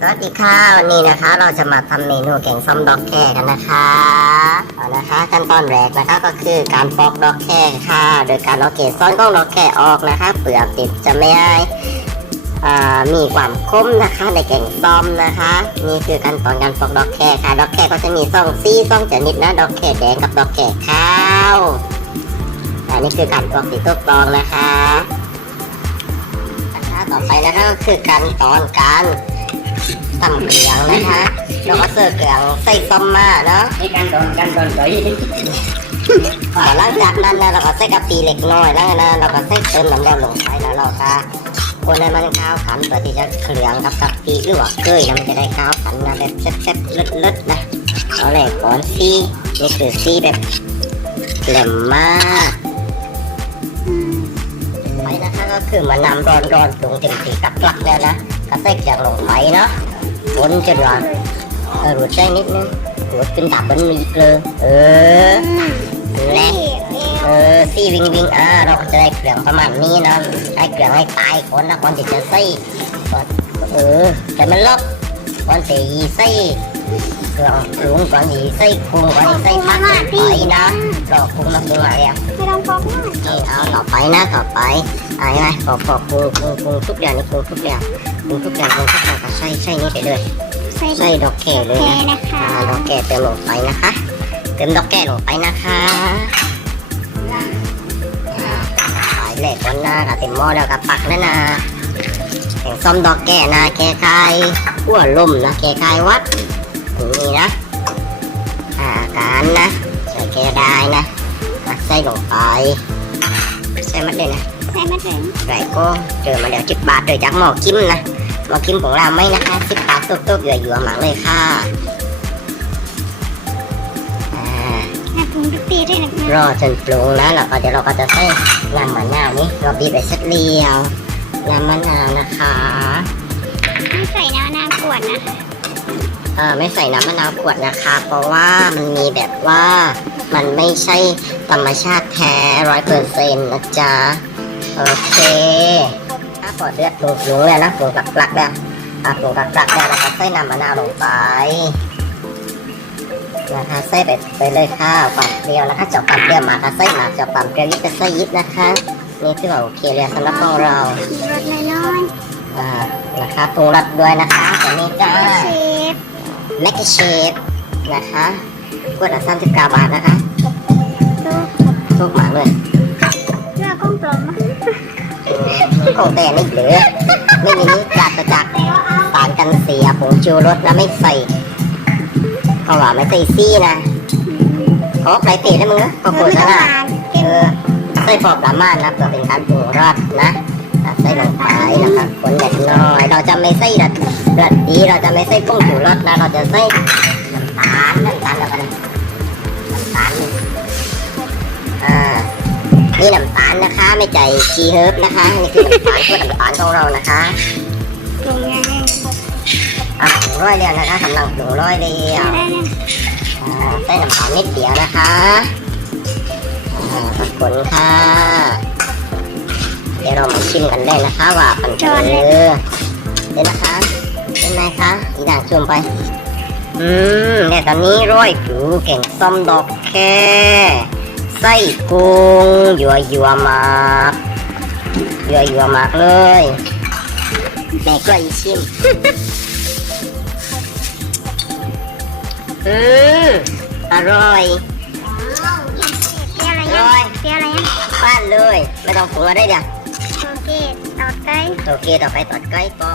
สวัสดีค่ะวันนี้นะคะ เราจะมาทำเมนูแกงส้มดอกแค่กันนะคะเอานะคะขั้นตอนแรกนะคะก็คือการปอกดอกแค่ค่ะ โดยการเอาเกสรของดอกแค่ออกนะคะ เปลือกติดจะไม่ให้มีความคมนะคะในแกงส้มนะคะ นี่คือขั้นตอนการปอกดอกแค่ค่ะ ดอกแค่ก็จะมีสองซี่สองชนิดนะดอกแค่แดงกับดอกแค่ขาว นนี้คือการปอกที่ถูกตองนะคะนะคะต่อไปนะคะก็คือขั้นตอนการตำเกลืองนะคะเราก็เสิร์ฟเกลืองใส่ส้มมาเนาะนี่การโดนการโดนไปหลังจากนั้นนะเราก็ใส่กะปิเล็กน้อยแล้วนะเราก็ใส่เติมน้ำแดงลงไปแล้วเราก็คนให้มันข้าวกันเพื่อที่จะเคลืองกับกะปิหรือว่าเกยนะมันจะได้ข้าวกันนะแบบแซ่บๆเลิศๆนะเอาเลยก่อนซีนี่คือซีแบบแหลมมาก ก็คือมานำร้อนๆปรุงเต็มที่กับกลักแล้วนะก็ใส่เกลืองลงไปเนาะคนจนว่าเออรูดใจนิดนึงรูดเป็นตับมันมีเกลือเออแหละเออซี่วิงวิงอ่าเราก็จะได้เครื่องประมาณนี้นะให้เครื่องให้ตายคนนะก่อนที่จะใส่เออแต่มันลบก่อนที่ใส่ เครื่องปรุงก่อนที่ใส่ปรุงก่อนที่ใส่ผักลงไปนะรอปรุงมาปรุงอะไรอะไม่ต้องฟอกหน้านี่เอาต่อไปนะต่อไปอ่าไงพอพอปรุงปรุงปรุงทุกอย่างนี่ปรุงทุกอย่างปรุงทุกอย่างปรุงทุกอย่างก็ใส่ใส่นี่ไปเลยใส่ดอกแก่เลยนะคะดอกแก่เติมลงไปนะคะเติมดอกแก่ลงไปนะคะอ่าสายเล็กวันหน้ากับเต็มหม้อแล้วกับปักนั่นนะแข่งส้อมดอกแก่นะแก่คายขั้วลมนะแก่คายวัด นี่นะอาการนะใส่แก่ได้นะตักใส่ลงไปใส่มัดเลยนะใส่มาถึงไรก็เจอมาเดี๋ยวจิบบาทเจอจากหมอคิมนะหมอคิมของเราไม่นะคะสิบบาทตุ๊บๆเหยื่อๆหมากเลยค่ะอ่าให้ปรุงทุกปีด้วยนะคะรอจนปรุงนะแล้วก็เดี๋ยวเราก็จะใส่น้ำมะนาวนี่เราบีบไปสักเดียวน้ำมะนาวนะคะไม่ใส่น้ำน้ำขวดนะคะ เออไม่ใส่น้ำมะนาวขวดนะคะ เพราะว่ามันมีแบบว่ามันไม่ใช่ธรรมชาติแท้ร้อยเปอร์เซ็นต์นะจ๊ะ โอเคถ้าพอเดือดปรุงปรุงแล้วนะปรุงกับกลักแล้วอะปรุงกับกลักแล้วเราก็ใส่น้ำมะนาวลงไปนะคะใส่ไปไปเลยค่ะความเปรี้ยวนะคะเจาะความเปรี้ยวมาก็ใส่มาเจาะความเปรี้ยวยิบก็ใส่ยิบนะคะนี่คือว่าโอเคเลยสำหรับของเรามีรสน้อยอ่านะคะปรุงรสด้วยนะคะแต่นี่จ้าๆเชฟ แมกกเชฟนะคะขวดละ39บาทนะคะดูถูกมากเลยเรื่องก้มปลอมของแต่นี่เหลือ ไม่มีนี้ปราศจากสารกันเสียผงชูรสนะไม่ใส่เพราะว่าไม่ใส่ซี่นะขอใครเตะได้มึงนะขอโฆษณาเออใส่พอประมาณนะเพื่อเป็นการปรุงรสนะ อะใส่ลงไปนะคะคนเล็กน้อย เราจะไม่ใส่รสรสดี เราจะไม่ใส่ผงชูรสนะ เราจะใส่น้ำตาลน้ำตาลแล้วกันน้ำตาลอ่านี่น้ำตาลนะคะ ไม่ใจชีเฮิร์บนะคะ นี่คือน้ำตาลตัวน้ำตาลของเรานะคะอะรุงร้อยเดียวนะคะกำลังปรุงร้อยเดียวอ่าใส่น้ำตาลนิดเดียวนะคะขอบคุณค่ะ เดี๋ยวเรามาชิมกันได้นะคะว่าปันเจอเดี๋ยวนะคะเป็นไงคะอีด่างชมไป อืมเนี่ยตอนนี้ร้อยผิวเก่งส้มดอกแค่ไส้กุ้งยัวยัวๆมากยัวยัวๆมากเลยแม่ก็อีชิมอืมอร่อยเปรี้ยวอะไรยังเปรี้ยวอะไรยังบ้านเลย ไม่ต้องปรุงอะไรเดี๋ยว โอเคต่อไปโอเคต่อไปตัดใกล้ปอ